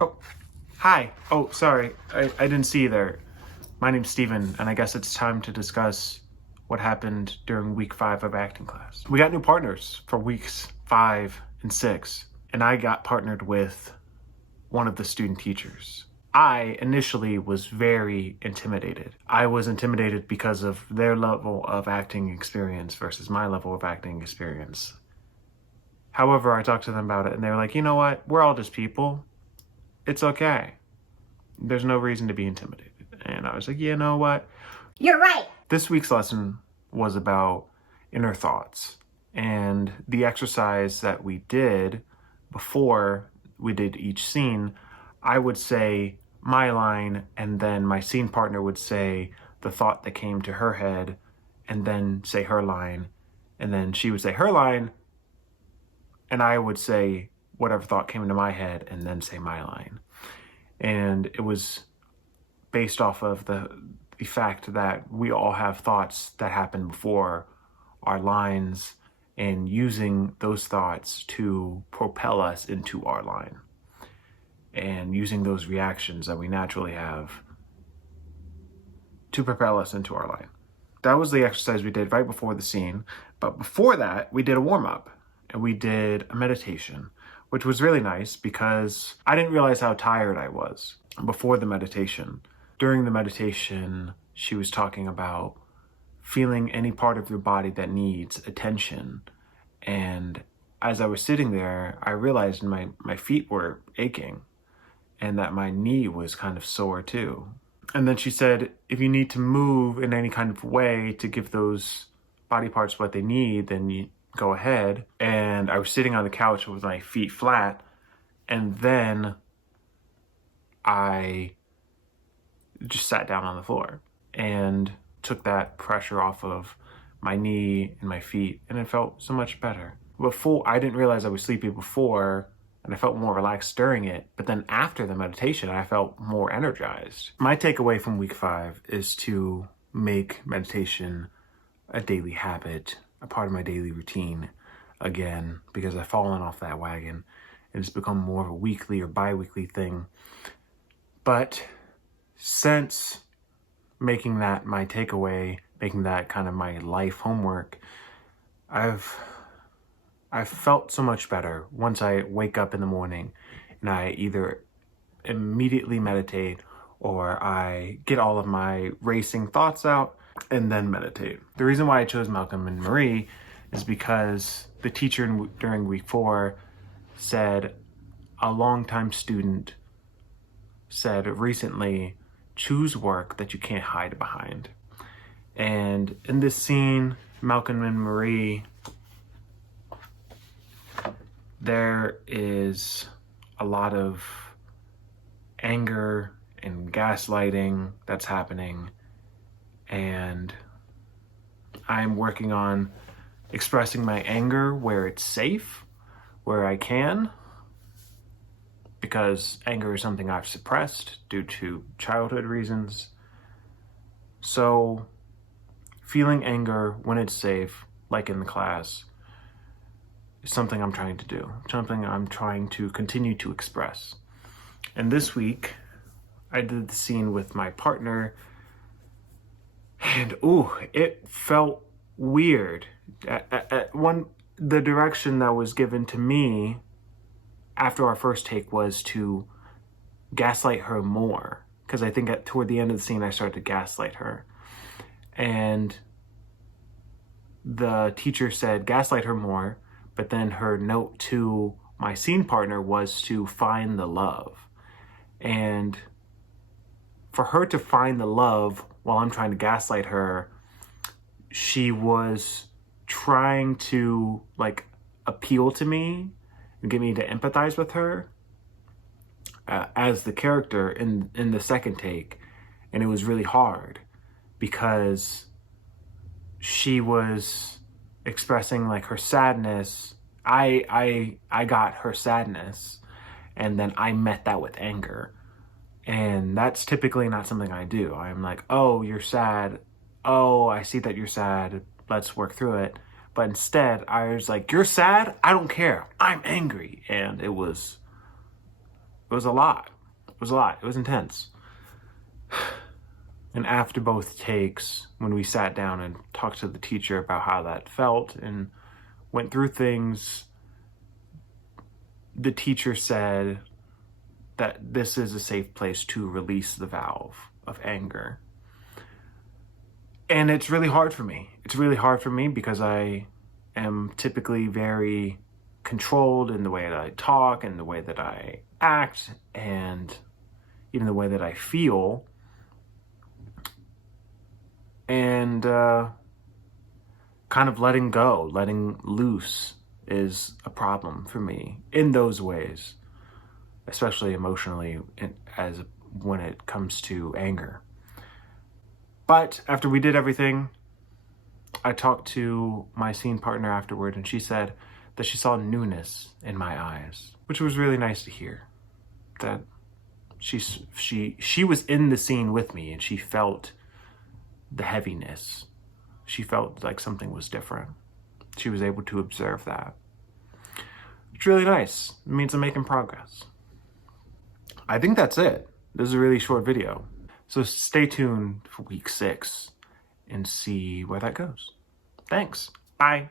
Oh, hi. Oh, sorry. I didn't see you there. My name's Steven, and I guess it's time to discuss what happened during week 5 of acting class. We got new partners for weeks 5 and 6, and I got partnered with one of the student teachers. I initially was very intimidated. I was intimidated because of their level of acting experience versus my level of acting experience. However, I talked to them about it, and they were like, you know what? We're all just people. It's okay. There's no reason to be intimidated. And I was like, you know what? You're right. This week's lesson was about inner thoughts. And the exercise that we did before we did each scene, I would say my line, and then my scene partner would say the thought that came to her head, and then say her line, and then she would say her line, and I would say whatever thought came into my head, and then say my line. And it was based off of the fact that we all have thoughts that happen before our lines, and using those thoughts to propel us into our line, and using those reactions that we naturally have to propel us into our line. That was the exercise we did right before the scene. But before that, we did a warm-up, and we did a meditation, which was really nice because I didn't realize how tired I was before the meditation. During the meditation, she was talking about feeling any part of your body that needs attention. And as I was sitting there, I realized my feet were aching and that my knee was kind of sore too. And then she said, if you need to move in any kind of way to give those body parts what they need, then you go ahead. And I was sitting on the couch with my feet flat, and then I just sat down on the floor and took that pressure off of my knee and my feet, and it felt so much better. Before, I didn't realize I was sleepy before, and I felt more relaxed during it, but then after the meditation, I felt more energized. My takeaway from week 5 is to make meditation a daily habit, a part of my daily routine again, because I've fallen off that wagon and it's become more of a weekly or bi-weekly thing. But since making that my takeaway, making that kind of my life homework, I've felt so much better once I wake up in the morning and I either immediately meditate or I get all of my racing thoughts out and then meditate. The reason why I chose Malcolm and Marie is because the teacher during week 4 said, a longtime student said recently, choose work that you can't hide behind. And in this scene, Malcolm and Marie, there is a lot of anger and gaslighting that's happening, and I'm working on expressing my anger where it's safe, where I can, because anger is something I've suppressed due to childhood reasons. So feeling anger when it's safe, like in the class, is something I'm trying to do, something I'm trying to continue to express. And this week, I did the scene with my partner, and it felt weird. The direction that was given to me after our first take was to gaslight her more, because I think toward the end of the scene I started to gaslight her, and the teacher said gaslight her more, but then her note to my scene partner was to find the love. And for her to find the love while I'm trying to gaslight her, she was trying to appeal to me and get me to empathize with her as the character in the second take. And it was really hard because she was expressing her sadness. I got her sadness, and then I met that with anger. And that's typically not something I do. I'm like, oh, you're sad. Oh, I see that you're sad. Let's work through it. But instead, I was like, you're sad? I don't care. I'm angry. And it was was a lot. It was a lot. It was intense. And after both takes, when we sat down and talked to the teacher about how that felt and went through things, the teacher said that this is a safe place to release the valve of anger. And it's really hard for me. It's really hard for me because I am typically very controlled in the way that I talk and the way that I act and even the way that I feel. And kind of letting go, letting loose is a problem for me in those ways, especially emotionally when it comes to anger. But after we did everything, I talked to my scene partner afterward, and she said that she saw newness in my eyes, which was really nice to hear. That she was in the scene with me, and she felt the heaviness. She felt like something was different. She was able to observe that. It's really nice. It means I'm making progress. I think that's it. This is a really short video. So stay tuned for week 6 and see where that goes. Thanks. Bye.